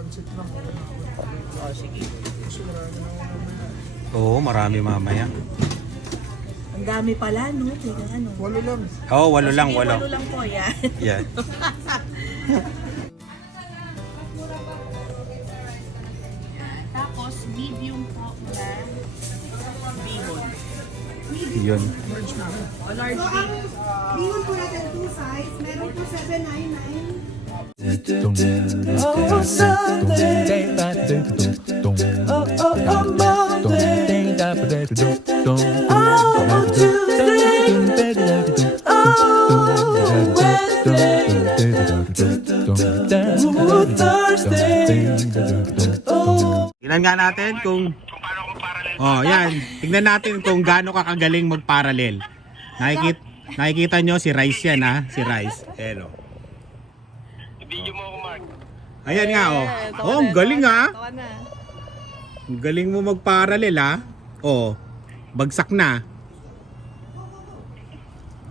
Pansit lang. Oh, sige. Gusto marami na ako mamaya. Oo, marami mamaya. Ang dami pala, no? Teka, ano? 8 lang. Oo, walo lang, Sige, walo. walo lang po, yan. Yan. Tapos, medium po na bihon. Yun. Merge na. O large bihon. Bihon po natin 2 size. Meron po 799. Tignan nga natin kung... Oh, yan. Tignan natin kung gaano ka kagaling mag-parallel. Nakikita nyo si Rice yan, ha? Si Rice. Ayan, oh. Video mo ako, Mark. Ayan nga, oh. Oh, ang galing, ha? Ang galing mo mag-parallel, ha? Oh, bagsak na.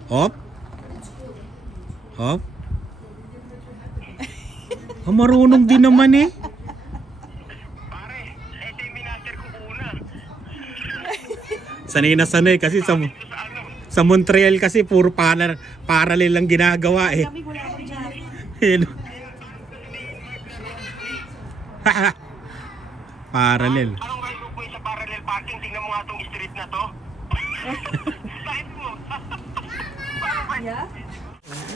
Hop. Hop. Oh, marunong din naman, eh. Pare, ito yung minaster ko una. Sanay na sanay kasi sa Montreal kasi puro parallel lang ginagawa, eh. Kami wala akong dyan. Ayun. Parallel. Anong gagawin ko sa parallel parking? Tingnan mo nga itong street na to. Bakit mo?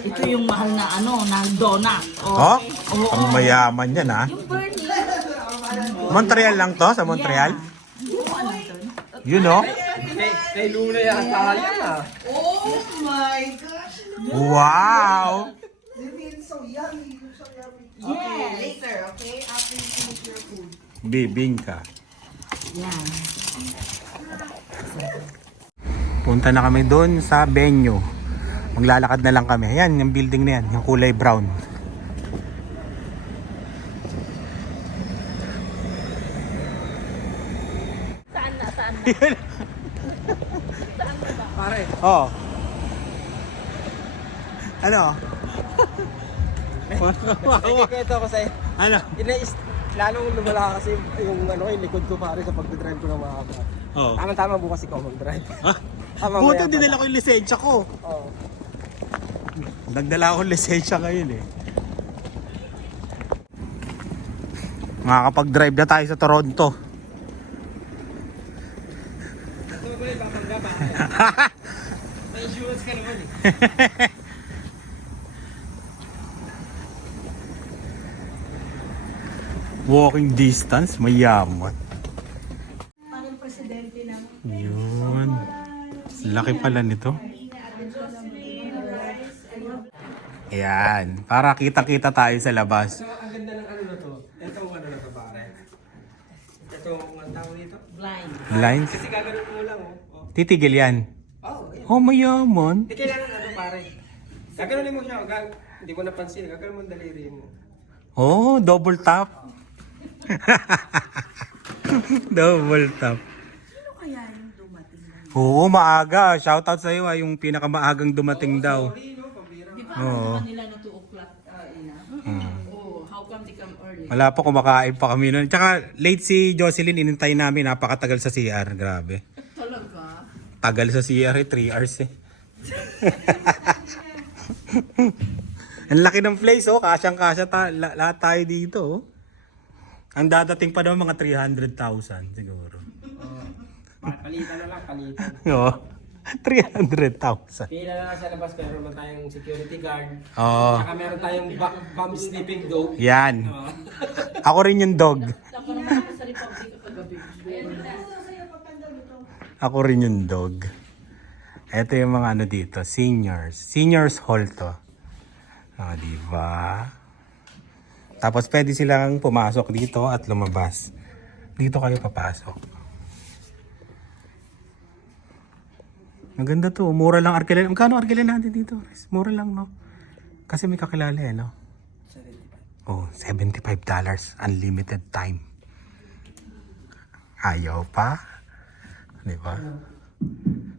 Ito yung mahal na ano, na donut. Oh, Oo. ang mayaman yan, ha? Yung Bernie. Montreal lang to, sa Montreal? Yung ano ito? You know? Kay Luna yata yan ah. Oh my gosh. Wow! They feel so yummy. So yummy. Yes. Okay, later, okay? After you finish your food. Bibingka. Yan. Punta na kami doon sa venue. Maglalakad na lang kami. Ayan, yung building na yan, yung kulay brown. Saan na? Saan na? Pare, Oh. Ano? nagkikwento ako sa'yo. Ano? Lalong lumala kasi yung ano, yung likod ko pare sa pagdadrive ko ng mga kapwa. Oh. Tama-tama bukas ikaw mag-drive. Ha? Tama, Buti maya dinala ko yung lisensya ko. Oo. Nagdala ako ng lisensya ngayon, eh. Makakapag-drive na tayo sa Toronto. May insurance ka naman eh. Walking distance, mayaman. Parang presidente ng Yun. Laki pala nito. Ayan. Para kita-kita tayo sa labas. So, ang ganda ng ano na to. Itong ano na to pare. Itong ang tawag dito. blind. Lines. Kasi gagawin mo lang oh. Titigil yan. Oh, yan. Oh, mayaman. Hindi kailangan ano pare. Gagawin mo siya. Hindi mo napansin. Gagawin mo ang daliri mo. Oh, double tap. Double tap. Sino kaya yung dumating na? Oo, maaga. Shoutout sa iyo, yung pinakamaagang dumating daw. Sorry no, pabira. Di ba Oo. naman nila no 2 o'clock ina? Oh, how come they come early? Wala pa, kumakain pa kami nun. Tsaka late si Jocelyn, inintay namin. Napakatagal sa CR. Grabe. Talaga? Tagal sa CR, 3 hours eh. Ang laki ng place, oh. Kasyang-kasya lahat tayo dito, oh. Ang dadating pa daw mga 300,000 siguro. Palitan na lang, palitan. Oo. 300,000. Pila na lang sa labas, meron naman tayong security guard. Oo. Saka meron tayong bomb sleeping dog. Yan. Ako rin yung dog. Saka naman ako sa Republic kagabi. Ako rin yung dog. Ito yung mga ano dito, seniors. Seniors hall to. Ah, diba? Tapos pwede silang pumasok dito at lumabas. Dito kayo papasok. Maganda to. Mura lang arkilan. Magkano arkilan natin dito? Mura lang, no? Kasi may kakilala, eh, no? Oh, $75. Unlimited time. Ayaw pa? Di ba?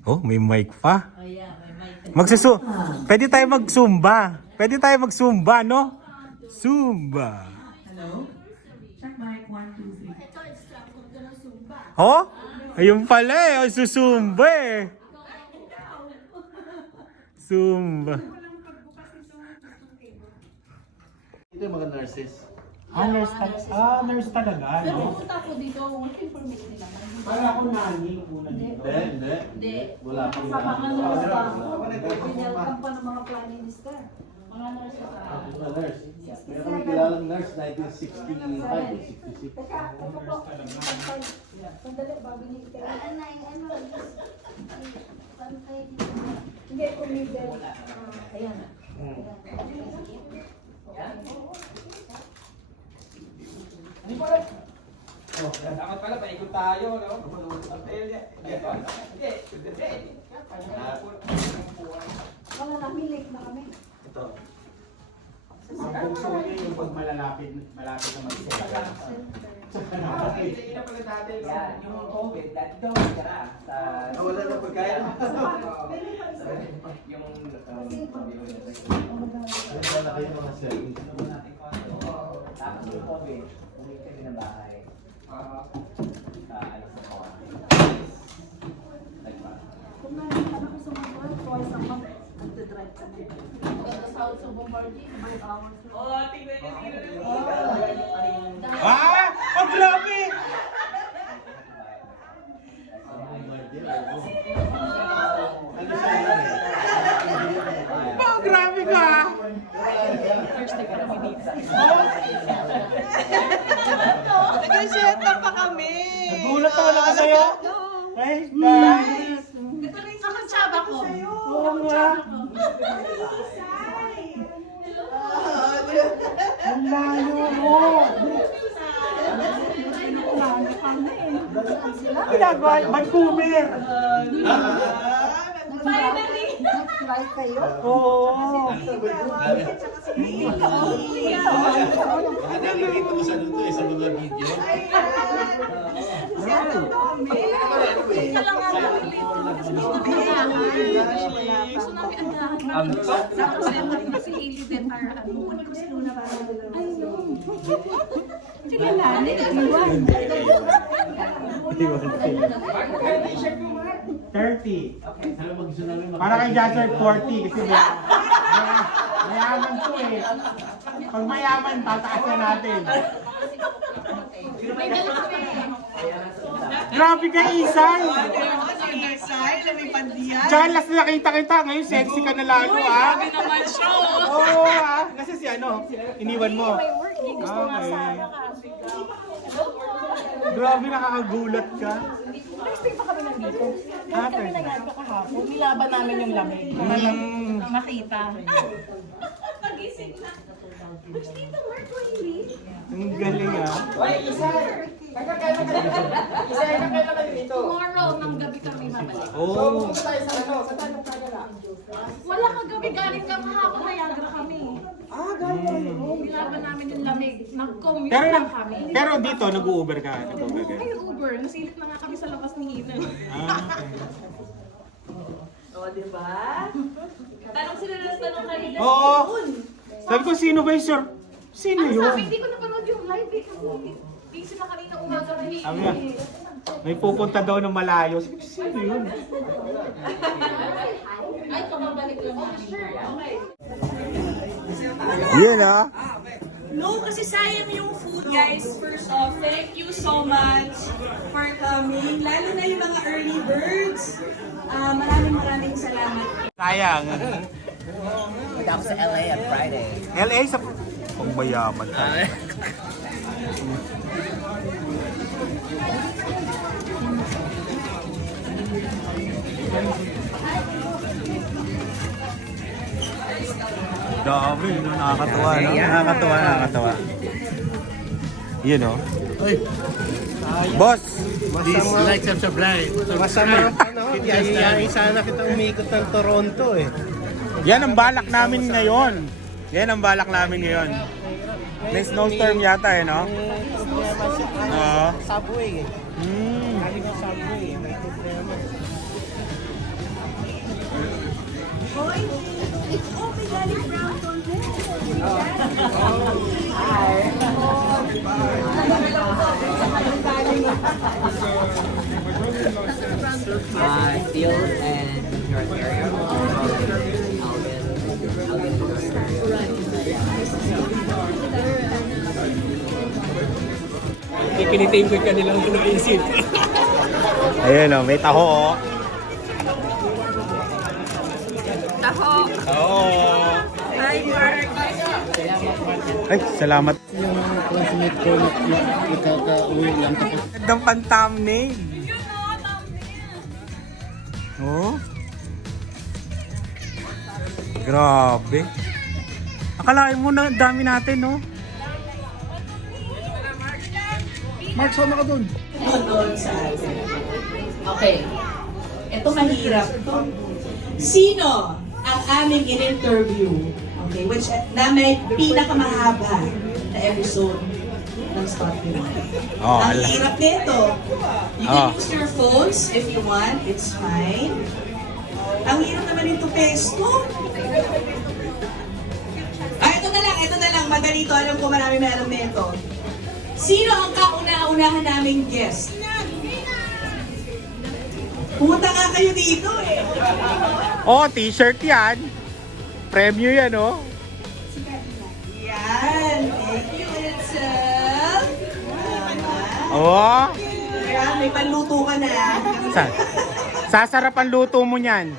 Oh, may mic pa. Oh yeah, may mic. Pwede tayo mag-zumba. Pwede tayo mag-zumba, no? Zumba. Hello? Oh, ayun pala eh. Oh, susumba eh. Zumba. Ito yung mga nurses. Nurse talaga. Pero pumunta ko dito, what information nila? Para ako nani yung una dito. Hindi. Hindi. Wala pang Sa mga nurse pa. Pinelcome pa ng mga prime minister. Mga nurse pa. mga nurse. Meron kami kilalang nurse 1965, 66. Teka, ito po. Sandali, babili kayo. Hindi, kumibel. Ayan. Oh, dapat pala paikot tayo, no? Wala na, milik na kami. Ito. Ang bungso niya yung pag malapit na mag-sila. Hindi na pala dati. Yung COVID, dati daw ka sa... Wala na pagkain. Yung... Wala kayo mga service. Tapos yung COVID, ulit kami ng bahay. Sa alis na ko. Kung nakikita na ko sa mga twice a month, nagdadrive kami. Sa South sa Bombardier, 5 hours. Oh, tingnan niyo. Ah! Oh, grabe! Oh, grabe ka! Nag-set up pa kami. Nagulat ako na sa'yo. Ay, guys! Ito na yung sakatsaba ko. Oo nga. Ang layo mo. Ang ginagawa, Vancouver. Nag-fly kayo? Oo. Nakikita ko sa dito sa mga video. Ika lang nga lang kasi dito gusto namin ang lahat. Tapos si Ili din para ano ko si Luna para ay no. Sila lang, iwan. 30. Sabi mag-gusto namin Para kay Jasper 40 kasi mayaman to eh. Pag mayaman, tataas na natin. May dala kami. Grabe ka, Isay! Isay, lamipandiyan. Diyan, last na nakita kita. Ngayon, sexy ka na lalo, ah. Grabe naman siya. Oo, ah. Kasi si ano, iniwan mo. Gusto nga sana ka. Grabe, nakakagulat ka. Thursday pa kami nandito. Ah, Kami nangyari kahapon. Nilaban namin yung lamig. Makita. Pagising na. Thursday pa, Mark, Wiley. Ang galing, ah. Hoy, isa! Kailan kayo dito? Tomorrow, ng gabi kami mabalik. Oo. Punta tayo sa ano? Sa tanong kagala. Wala kang gabi, galing ka kahapon, Niagara kami. Nilaban namin yung lamig. Nag-commute Pero, lang kami. pero dito, nag-u-Uber ka. Nag-Uber ka. Ay, Uber. Nasilip na nga kami sa labas ni Ina. Ah, okay. O, diba? Tanong sila na tanong kanina. Oo. Sabi ko, sino ba yung sir? Sino Ano yun? sabi, hindi ko napanood yung live eh. Kasi busy na kanina umaga rin. Sabi niya, may pupunta daw ng malayo. Sabi ko, sino yun? Ay, pababalik lang namin. Okay. Yun, ah. No, kasi sayang yung food, guys. First off, thank you so much for coming. Lalo na yung mga early birds. Maraming salamat. Sayang. Punta ako sa LA on Friday. LA sa... Kung mayaman ka. Dami, no? Nakakatuwa, no? Nakakatuwa. Yun, no? Boss! Please like, subscribe. Masama, iyayain sana kitang umikot ng Toronto eh. Yan ang balak namin ngayon. May snowstorm yata, eh, no? Oo. Subway eh. Mm. Galing ang subway eh. May problema. Hi. Seal and your area. Kikinitain ko yung kanilang naisip. Ayun may taho oh. Taho. Oo. Hi, Mark. Ay, salamat. Yung mga classmate ko nakaka-uwi lang tapos. Gandang pan-thumbnail. Oh. Grabe. Akalain mo na dami natin, no? Mark, sama ka dun. Doon sa atin. Okay. Ito mahirap. Ito. Sino ang aming in-interview? Okay, which na may pinakamahaba na episode ng Spotlight. Oh, Ang hirap nito. You can Oh. use your phones if you want. It's fine. Ang hirap naman nito, Pesto. Ito na lang. Madali to. Alam ko marami may alam nito. Sino ang kauna-unahan naming guest? Pumunta nga kayo dito eh. Oh, t-shirt yan. Premyo yan, oh. Yan. Thank you, Itzel. Oh. Kaya may panluto ka na. Sasarap ang luto mo niyan.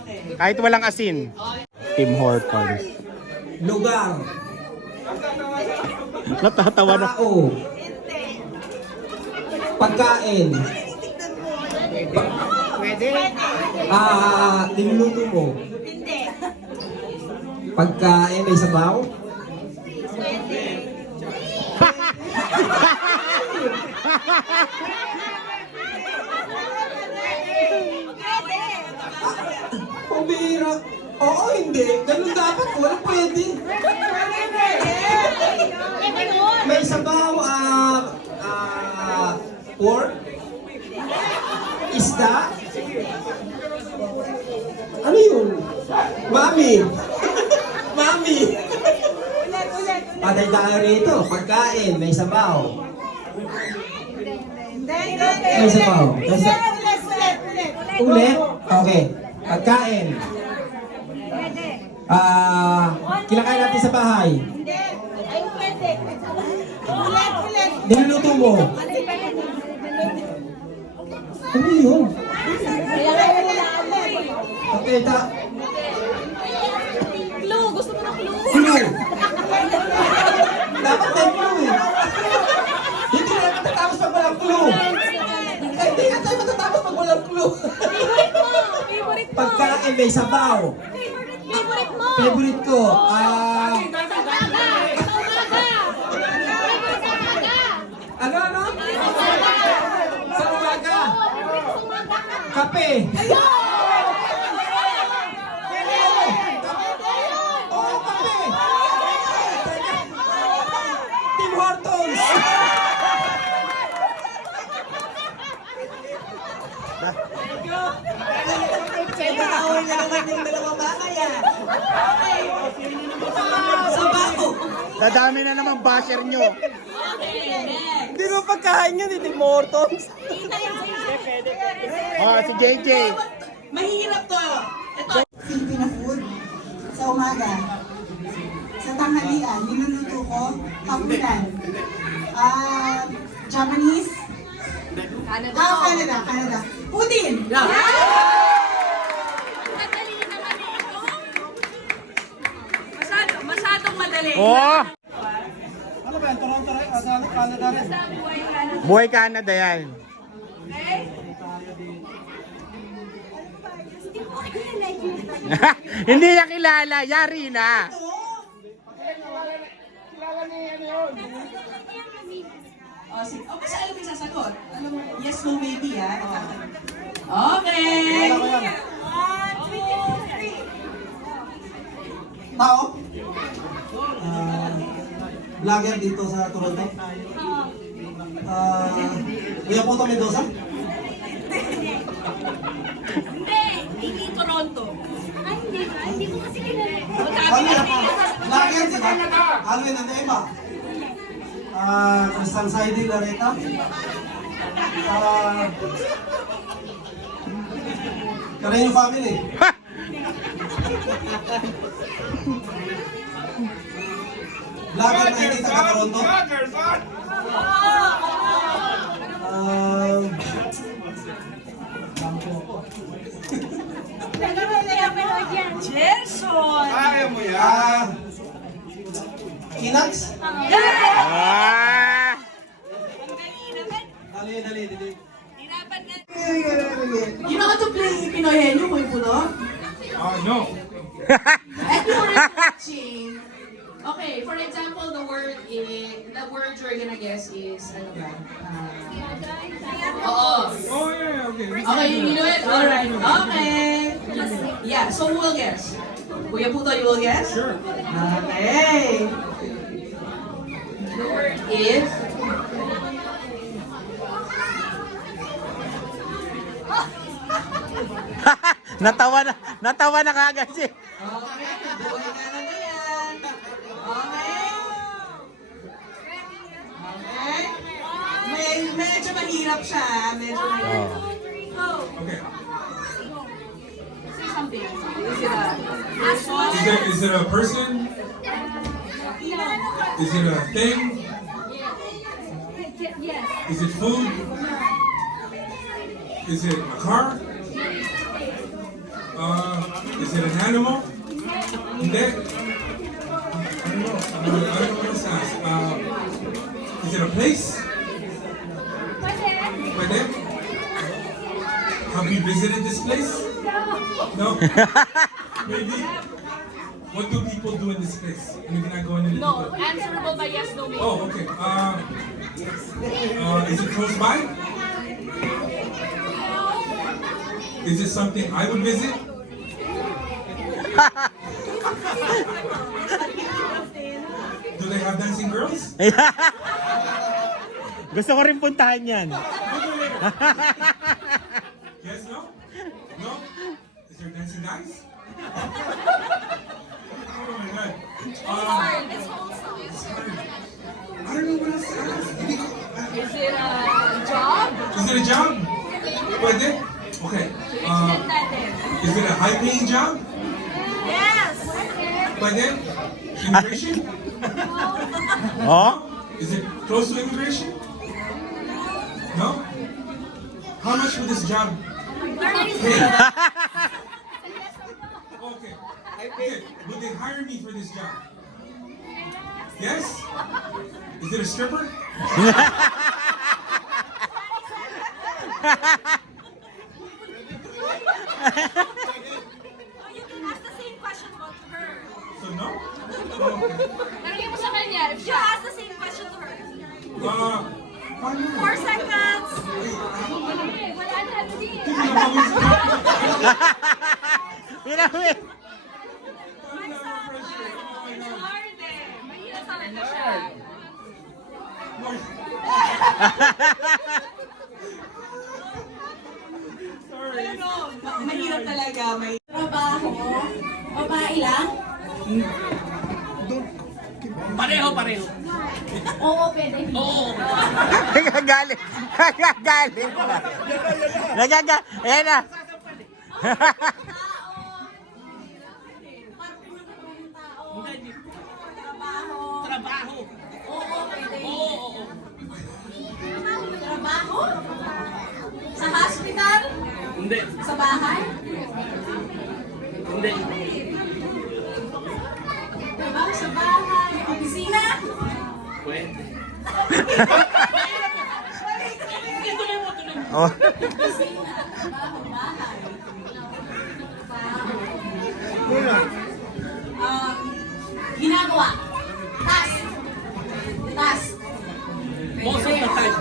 Okay. Kahit walang asin. Tim Hortons. Lugar, Natatawa na. tao, pagkain. Niluluto mo. Pagkain, may sabaw. Pabira. Oo, hindi. Ganun dapat. Walang pwede. May sabaw, pork, isda. Ano yun? Mami. Mami. Patay tayo rito. Pagkain, may sabaw. May sabaw. Ulit? Okay. Pagkain. Kinakain natin sa bahay. Niluluto mo. Ano yun? Okay, Clue, gusto mo ng clue? Clue. Dapat may clue eh. Hindi na matatapos pag walang clue. Hindi nga tayo matatapos pag walang clue. Favorite mo! Favorite mo! Pagkain may sabaw. Favorite mo! Favorite ko. Ano? Sa umaga. Kape. Oo, kape. Tim Hortons. Away na naman yung dalawang bakay ah. Okay. Sabaw. Dadami na naman basher nyo. Hindi mo pagkain yun, Tim Hortons. Oh, si JJ. Mahirap to. Ito. Filipino food sa umaga. Sa tanghalian, niluluto ko hapunan. Japanese. Canada. Putin! Masyadong madali. Oh! Ano ba yan? Toronto rin? Canada rin? Buhay Canada yan. Hindi niya kilala. Yari na. Kasi alam mo yung sasagot. Alam mo, yes, no, maybe ah. Okay. Tao? Vlogger dito sa Toronto? Kuya Puto Mendoza? Hindi Toronto. Hindi ko kasi kilala. Vlogger dito? Alvin and Emma? Crystal Saidi Lareta? Carreño family. Vlogger na hindi taga Toronto. Gerson! Inax? Ah! Dali. You know how to play Pinoyenyo, Kuya Pulo? No. And you were watching. Okay, for example, the word you're gonna guess is, ano ba? Oo. Oh, yeah, okay. Okay, you know it? Alright. Okay. Yeah, so who will guess? Kuya Puto, you will guess? Sure. Okay. The word is... natawa na kagad siya. Okay, buhay ka na na yan. Okay. Okay. Medyo mahirap siya. Medyo mahirap. Okay. Say something. Is it a person? Is it a thing? Yes. Is it food? Is it a car? Is it an animal? Hindi. I don't know. I don't know what else to ask. Is it a place? Pwede? Have you visited this place? No? Maybe? What do people do in this place? Ano ginagawa nila dito? No, answerable by yes, no, maybe. Oh, okay. Is it close by? Is it something I would visit? Do they have dancing girls? Gusto ko rin puntahan yan. Yes, no? No? Is there dancing guys? Oh my god. It's wholesome. I don't know what else to ask. Is it a job? Is it a job? Pwede? Okay. Is it a high-paying job? Yes! Pwede? Immigration? Oh? Is it close to immigration? No? How much would this job pay? Okay. Okay. Would they hire me for this job? Yes? Is it a stripper? You can ask the same question about her. So no? Okay. Narinig mo sa kanya, if you ask the same question to her. Paano? 4 seconds! Wala na din. Pinawin. It's hard eh. Mahirap talaga siya. Mahirap talaga. May trabaho. Babae lang? Pareho. Oo, pwede. Nagagalit. Ayan na. Trabaho. Oo, pwede. Oo. Trabaho? Sa hospital? Hindi. Sa bahay? Hindi. Trabaho sa bahay? Opisina? Pwede. Oh. Opisina. Trabaho, bahay. Ginagawa. Task. Most of the time.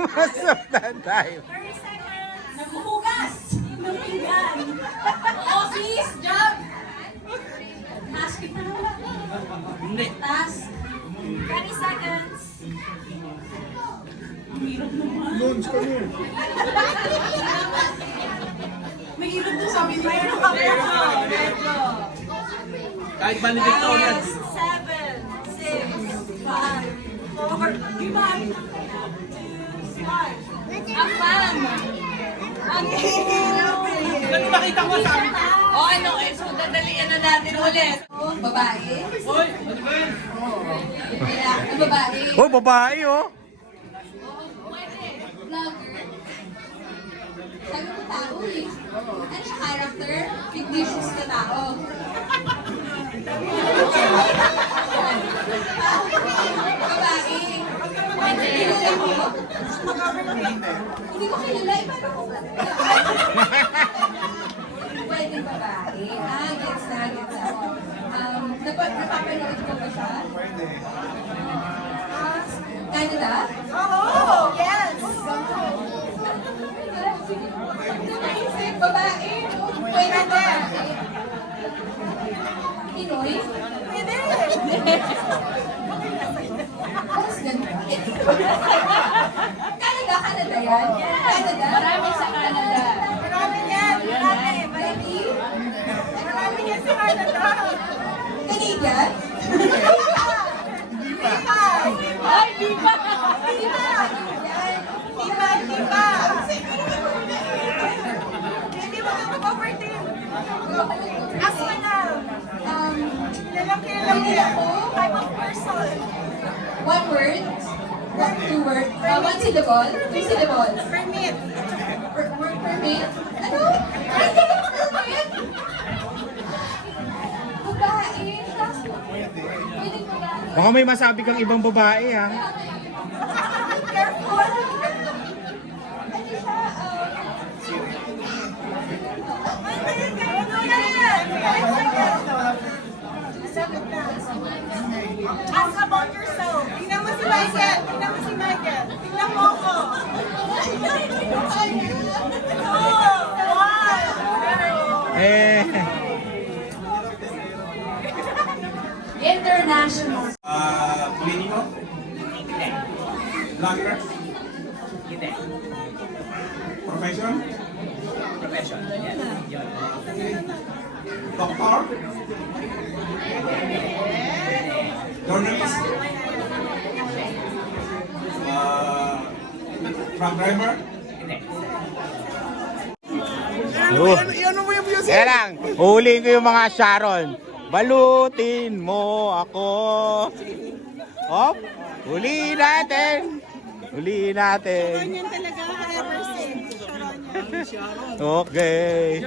Most of the time. 30 seconds. Naghuhugas. Ng pinggan. Office. Job. Hospital. Hindi. Task. 30 seconds. May hirap to sabi niya. Medyo. Kahit valedictorian. 7, 6, 5, 4, 3, 2, 1. Ang hirap. ipakita mo sa amin. O ano, so dadalian na natin ulit. Babae? Hoy, ano ba yun? Kaya, babae. Oh, babae oh. Pwede. Vlogger. Sabi ko tao eh. Ano siya character? Fictitious na tao. Babae. Pwede. Hindi ko kilala. Paano ko ba? Pwede babae. Gets na. Napapanood ko ba siya? Canada? Oo! Yes! Naisip, babae. Pwede babae. Pinoy? Pwede! Mas ganda. Canada yan? Canada? Marami sa Canada. Marami yan. Marami. Marami yan sa Canada. Canadian? Ay, di ba? Hindi mo na mag-overteam. Ask mo na. Kilalang ako. Type of person. One word? Two words? One syllable? Two syllables? Permit. Word permit? Ano? Permit? Babae. Pwede babae. Baka may masabi kang ibang babae ha. Careful! Ano siya? Ask about yourself. Tingnan mo si Michael. Tingnan mo si Michael. Tingnan mo ako. International. Politiko? Vlogger? Hindi. Profession? Profession. Yan. Yun. Doctor? Journalist? Truck driver? Hindi. Oh. Kaya lang, huhulihin ko yung mga Sharon. Balutin mo ako. Hop, hulihin natin. Hulihin natin. Ganyan talaga ever since. Okay.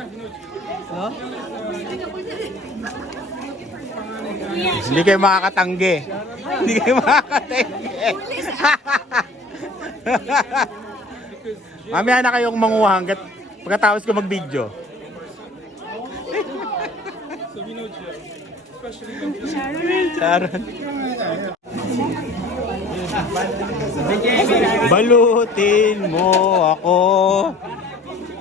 Hindi kayo makakatanggi. Hindi kayo makakatanggi. Mamaya na kayong manguha hanggat pagkatapos ko mag-video. Sharon. Balutin mo ako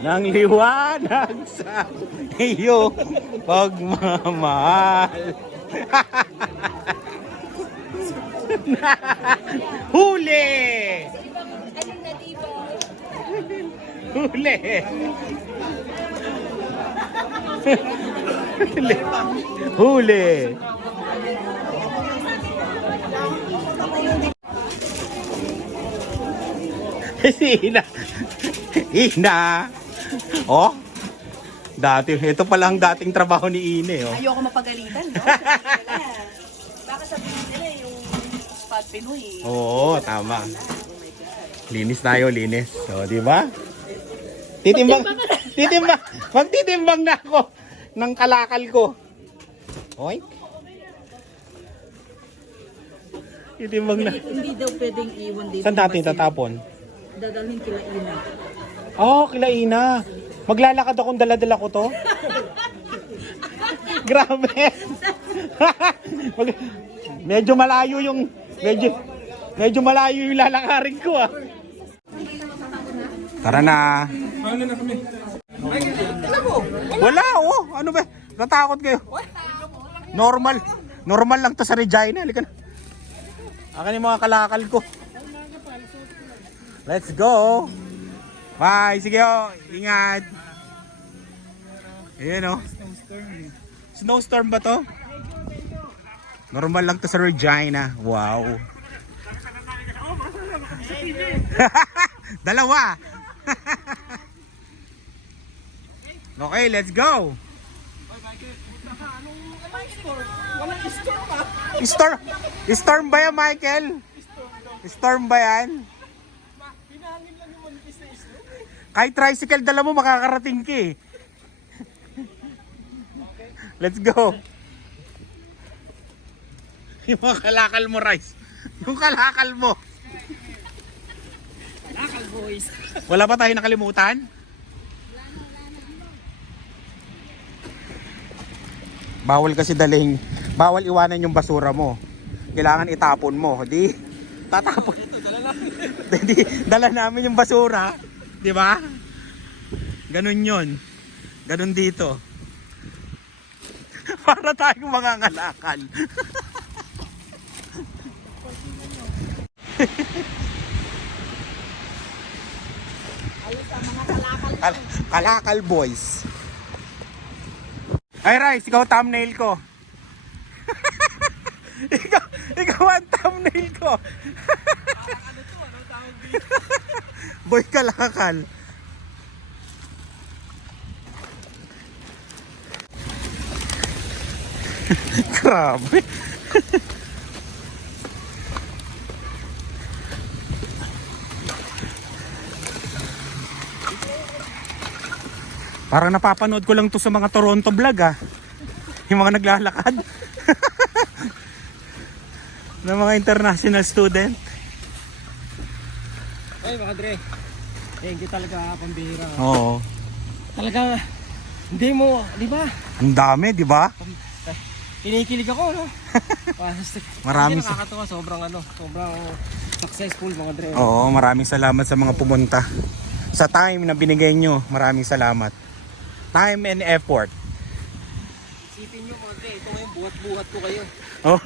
ng liwanag sa iyong pagmamahal. Huli! Huli! Huli! Si Ina. Ina. Oh. Dati, ito pala ang dating trabaho ni Ine, oh. Ayoko mapagalitan, no? Baka sabihin nila yung spot Pinoy. Oo, tama. Linis tayo, linis. So, di ba? Titimbang. Magtitimbang na ako ng kalakal ko. Oy. Titimbang na. Hindi daw pwedeng iwan dito. Saan natin tatapon? Dadalhin kila Ina. Oh, kila Ina. Maglalakad akong dala-dala ko to. Grabe. Medyo malayo yung lalakarin ko ah. Tara na. Paano na kami? Wala oh. Ano ba? Natakot kayo. Normal lang to sa Regina. Halika na. Akin yung mga kalakal ko. Let's go. Bye. Sige oh. Ingat. Ayan oh. Snowstorm ba to? Normal lang to sa Regina. Wow. Dalawa. Okay, let's go! Storm ba yan, Michael? Storm ba yan? Kahit tricycle dala mo, makakarating ka eh. Let's go! Yung mga kalakal mo, Rice. Yung kalakal mo. Kalakal boys. Wala pa tayo nakalimutan? Bawal kasi daling, bawal iwanan yung basura mo. Kailangan itapon mo, di tatapon. Di, dala namin yung basura, di ba? Ganun 'yon. Ganun dito. Para tayong mga ngalakal. Kalakal boys. Ay, Rice, ikaw thumbnail ko. ikaw ang thumbnail ko. Boy kalakal. Grabe. Parang napapanood ko lang to sa mga Toronto vlog ah. Yung mga naglalakad. ng mga international student. Ay, mga Dre. Thank you talaga, pambihira. Oo. Talaga, hindi mo, di ba? Ang dami, di ba? Kinikilig ako, no? Marami sa... Nakakatawa, sobrang successful, mga Dre. Oo, maraming salamat sa mga pumunta. Sa time na binigay nyo, maraming salamat. Time and effort. Isipin nyo, mga Dre, ito ngayon, buhat-buhat ko kayo. Oh,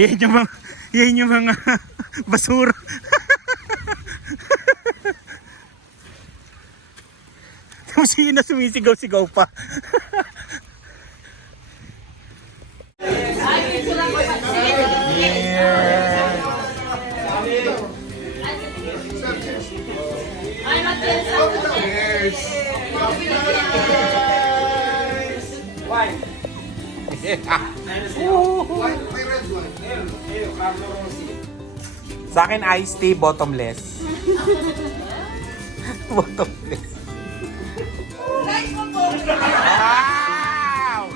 yan yung mga basura. Tapos yun na sumisigaw-sigaw pa. Sa akin, iced tea, bottomless. Bottomless. Wow!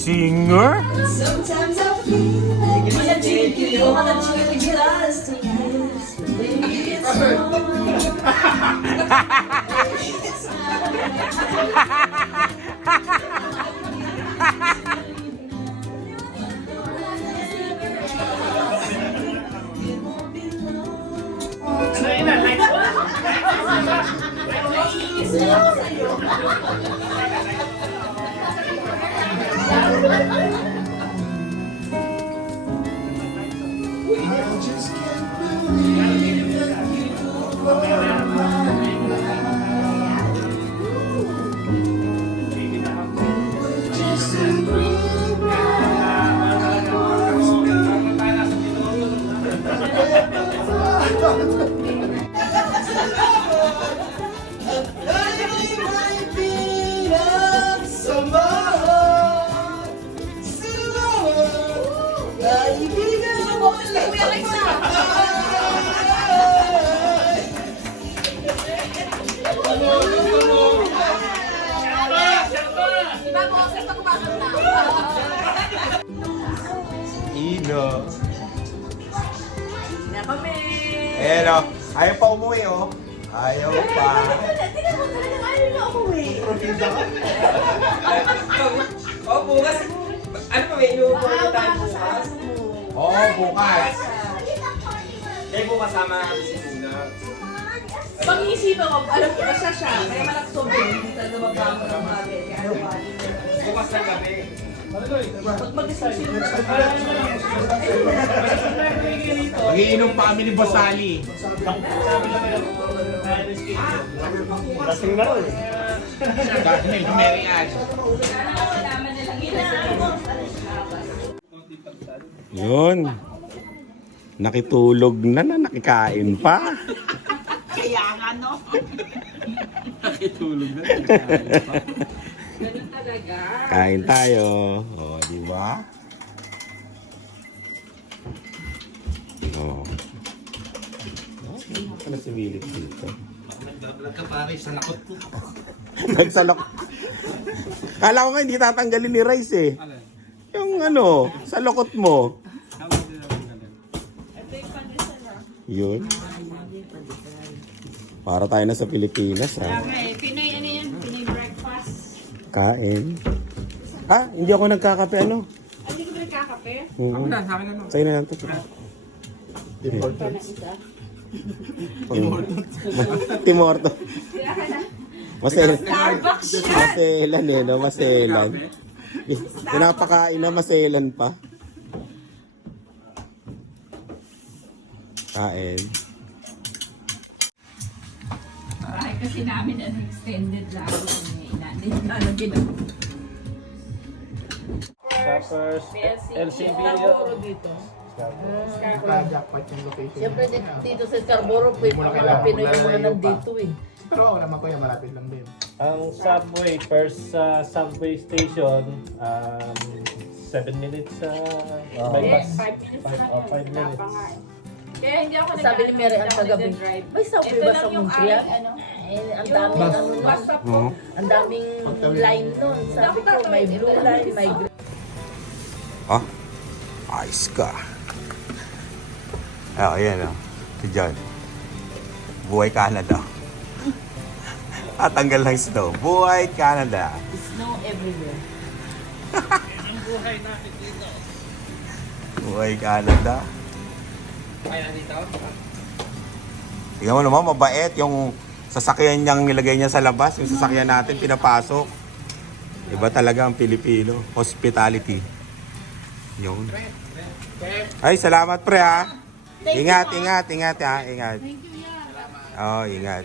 Singer? Sometimes I feel like it's you just to kiss. Maybe it's Ino. Hello. Ayaw pa umuwi, oh. Ayaw pa. Tingnan mo talagang ayaw na umuwi. Oh, bukas. Ano pa, may inuupunin tayo bukas? Oo, bukas. Hindi po kasama natin si Muna. Pag-iisipan mo, alam ko basta siya. Kaya malaksob yun. Hindi talaga mabangon ng bagay. Kaya ano ba? Bukas na gabi. Pag mag-isip mo, Magiinom pa kami ni Boss Ali. Lasing na rin. Dahil Mary Ann. malaman nilang yun. Yun. Nakitulog na nakikain pa. Kaya nga, no? Nakitulog na Ganun talaga. Kain tayo. O, di ba? O. Ano si Wilip dito? Nagkapare sa lakot ko. Nagsalok. Kala ko nga hindi tatanggalin ni Rice eh. Yung ano, sa lokot mo. Yun. Para tayo na sa Pilipinas ha. Pinoy ano yan? Pinoy breakfast. Kain. Ah, hindi ako nagkakape ano? Hindi ko ba nagkakape? Ako na, sa akin na. Sa'yo na lang ito. Timorto. Maselan. Starbucks siya! Maselan eh, no? Maselan. Pinapakain na maselan pa. Kain. Bahay kasi namin ang extended lang. Hindi na ginawa. Tapos, LCB dito. Siyempre dito sa Scarborough, mga Pinoy yung mga nandito eh. Pero ako naman ko yan, malapit lang din. Ang subway, first subway station, 7 minutes by bus. 5 minutes. Kaya hindi ako Sabi ni Mary Ann kagabi, may subway ba sa Montreal? ano, Eh, ang daming ano nun, ang daming line nun. Sabi ko, may blue line, may green. Ah, ayos ka. Ah, ayan o. Si John. Buhay Canada. Tanggal ng snow. Buhay Canada. Snow everywhere. Buhay Canada. Tingnan mo naman, mabait yung sasakyan niyang nilagay niya sa labas. Yung sasakyan natin pinapasok. Iba talaga ang Pilipino. Hospitality. Yun. Ay, salamat pre ha. Ingat ha. Ingat. Oh, ingat.